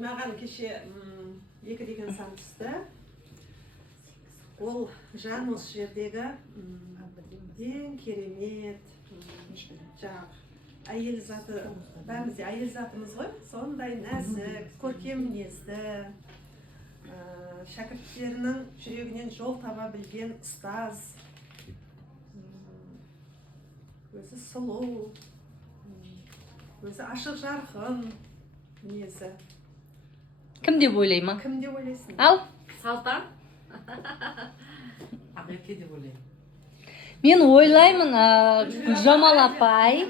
маған кеше 2 деген сан түсті. Ол жан осы жердегі ең керемет жаңағы әйел заты, бәріміз де әйел затымыз ғой, сондай нәзік, көркем мінезді, шәкірттерінің жүрегінен жол таба білген ұстаз, өзі сұлу, өзі ашық жарқын мінезі. Кім деп ойлаймын? Кім деп ойлайсың? Ал? Салтан? Ақерке деп ойлаймын. Мен ойлаймын Жамал апай,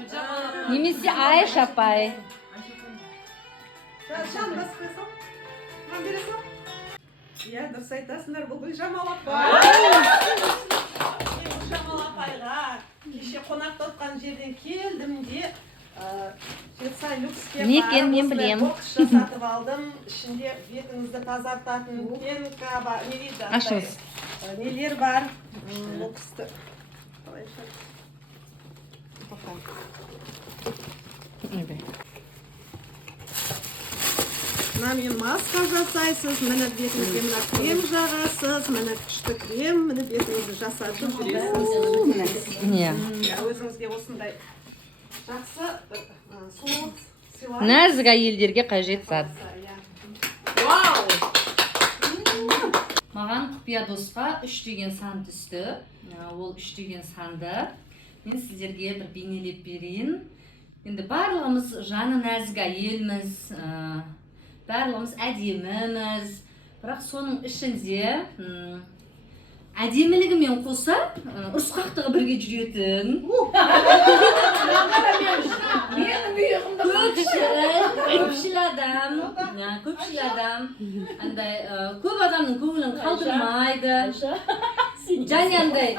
немесе Айш апай. Жан басқа сал? Маған бере сал? Иә, дұрыс айтасыңдар, бұл Гүлжамал апай. Гүлжамал апайға кеше қонақта отқан жерден келдім де Жетсай люкске Некен мен білем. бокс жасатып алдым. Ішінде бетіңізді тазартатын пенка бар. Не дейді? Ашыңыз. Нелер бар? Боксты. Мына маска жасайсыз, міне бетіңізге мына крем жағасыз, міне күшті крем, міне бетіңізді жасатып жүресіз. Өзіңізге осындай жақсы сұлу сыйлар. Нәзік әйелдерге қажет зат. Вау! Маған құпия досқа 3 деген сан түсті. Ол 3 деген санды мен сіздерге бір бейнелеп берейін. Енді барлығымыз жаны нәзік әйелміз, барлығымыз әдеміміз. Бірақ соның ішінде әдемілігімен қоса ұрысқақтығы бірге жүретін. Көпшіл адам, көп адамның көңілін қалдырмайды. Және андай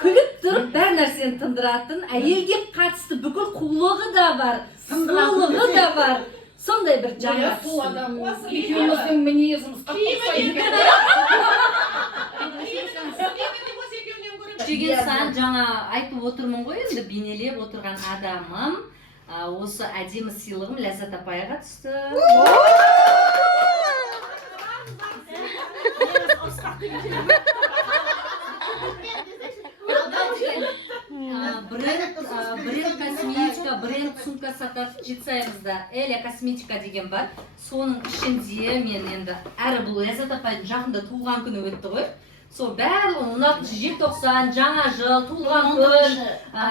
күліп тұрып бәр нәрсені тындыратын, әйелге қатысты бүкіл қулығы да бар, сұлулығы да бар. Сондай бір жаңа түсім. Екеуміздің мінезіміз Деген сан жаңа айтып отырмын ғой, енді бейнелеп отырған адамым. Осы әдемі сыйлығым Ләззат апайға түсті. Бренд косметика, бренд сумка сататын Жетсайымызда Эля косметика деген бар. Соның ішінде мен енді әрі бұл Ләззат апайдың жақында туылған күні өтті ғой. Сол барлығы 16 желтоқсан, жаңа жыл, туылған күн,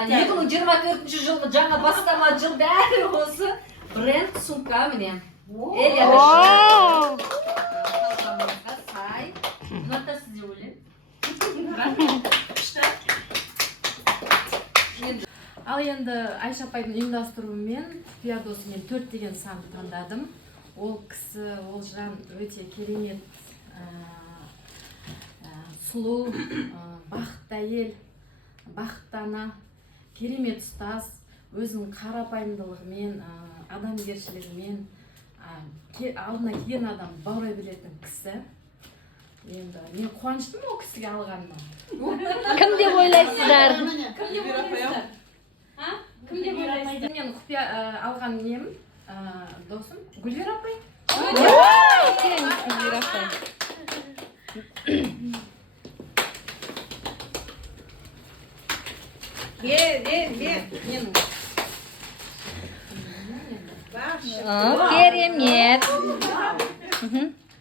2024 жылғы жаңа бастама жыл бәрі осы бренд сумка міне. Эля қалқамызға сай. Ұнатасыз деп ойлаймын. Ал енді Айша апайдың ұйымдастыруымен құпия досымен 4 деген санды таңдадым. Ол кісі, ол жан өте керемет, сұлу, бақытты әйел, бақытты ана, керемет ұстаз, өзінің қарапайымдылығымен, адамгершілігімен алдына келген адам баурай білетін кісі. Енді мен қуаныштымын ол кісіге алғаныма. Кім деп ойлайсыздар? Кім деп ойлайсыздар? Мен құпия алған нем досым Гүлвер апай. Гүлвер апай. Керемет.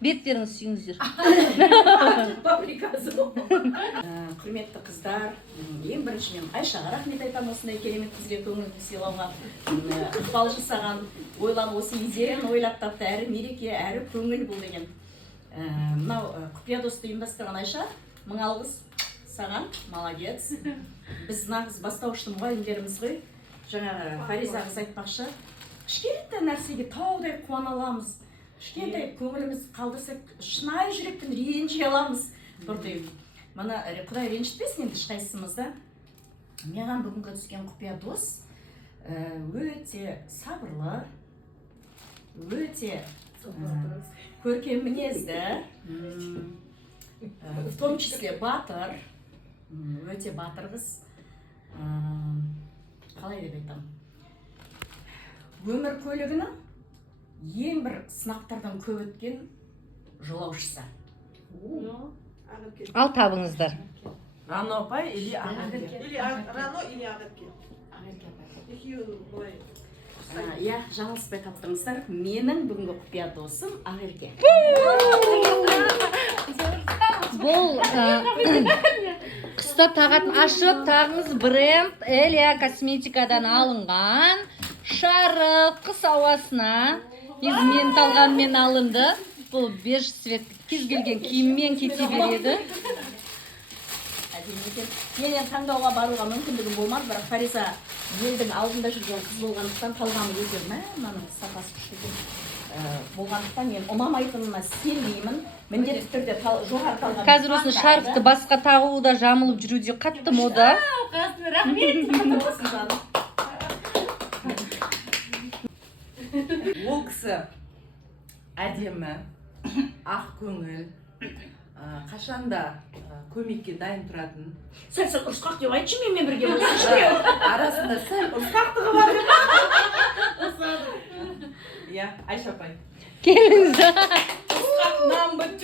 Беттеріңіз сүйіңіздер. Құрметті қыздар, ең біріншіден Айшаға рахмет айтамын, осындай керемет бізге көңілді сыйлауға ықпал жасаған, ойлап осы идеяны ойлап тапты, әрі мереке, әрі көңіл бұл деген. Мынау құпия досты ұйымдастырған Айша, 1000 алғыс саған, молодец. Біз нағыз бастауышты мұғалімдеріміз ғой, жаңағы Фариза қыз айтпақшы, кішкентай нәрсеге таудай қуана аламыз. Кішкентай көңіліміз қалдырсақ, шынайы жүрекпен ренжи аламыз. Бұрдай, мана Құдай ренжітпесін енді ешқайсымызда. Маған бүгінгі түскен құпия дос өте сабырлы, өте көркем мінезді, в том числе батыр, өте батыр қыз. Қалай деп айтамын? Өмір көлігінің ең бір сынақтардан көп өткен жолаушысы. Ақерке. Ал табыңыздар. Рано апай или Ақерке? Или Рано, или Ақерке. Екеуі былай. Иә, жаңылыспай таптыңыздар. Менің бүгінгі құпия досым Ақерке. Бұл қыста тағатын ашып, тағыңыз бренд Элия косметикадан алынған шарық қыс ауасына мен талғанмен алынды. Бұл беж цвет кез келген киіммен кете береді. Менен таңдауға баруға мүмкіндігім болмады, бірақ Фариза елдің алдында жүрген қыз болғандықтан талғамы өте мынаның сапасы күшті болғандықтан мен ұнамайтынына сенбеймін. Міндетті түрде жоғары талғам. Қазір осы шарфты басқа тағуда жамылып жүруде қатты мода. Ол кісі әдемі, ақ көңіл, қашанда көмекке дайын тұратын. Сәл ұрысқақ деп айтшы менімен бірге болсыншы. Арасында сәл ұрысқақтығы бар. Иә, Айша апай. Келіңіз. Number 2.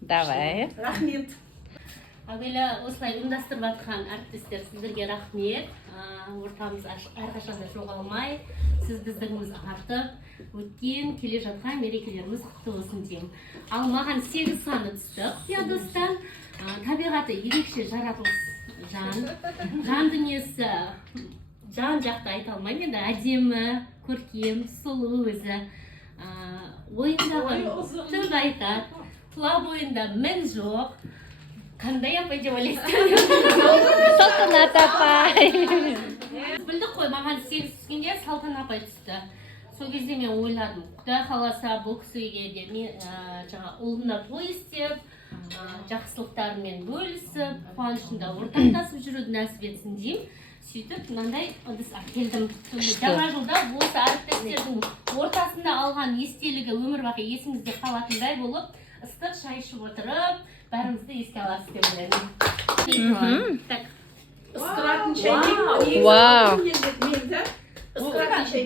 Давай. Рахмет. Әуелі осылай ұйымдастырып жатқан әріптестер сіздерге рахмет. Ортамыз әрқашанда жоғалмай, сіз біздігіміз артып, өткен келе жатқан мерекелеріміз құтты болсын деймін. Ал маған 8 саны түсті құпия достан. Табиғаты ерекше жаратылыс жан. Жан дүниесі жан жақты айта алмаймын, енді әдемі, көркем, сұлу өзі. Ойындаған шынды айтады. Тұла бойында мін жоқ. Қандай апай деп ойлайсыз? Салтанат апай. Білдік қой, маған 8 түскенде Салтанат апай түсті. Сол кезде мен ойладым, Құдай қаласа бұл кісіге де мен жаңа ұлына той істеп, жақсылықтарымен бөлісіп, қуанышында ортақтасып жүруді нәсіп етсін деймін. Сөйтіп, мынандай ыдыс әкелдім. Жаңа жылда осы әріптестердің ортасында алған естелігі өмір бақи есіңізде қалатындай болып, ыстық шай ішіп отырып, бәрімізді еске аласыз деп ойлаймын. Ысқыратын шайнек. Вау. Ысқыратын шайнек.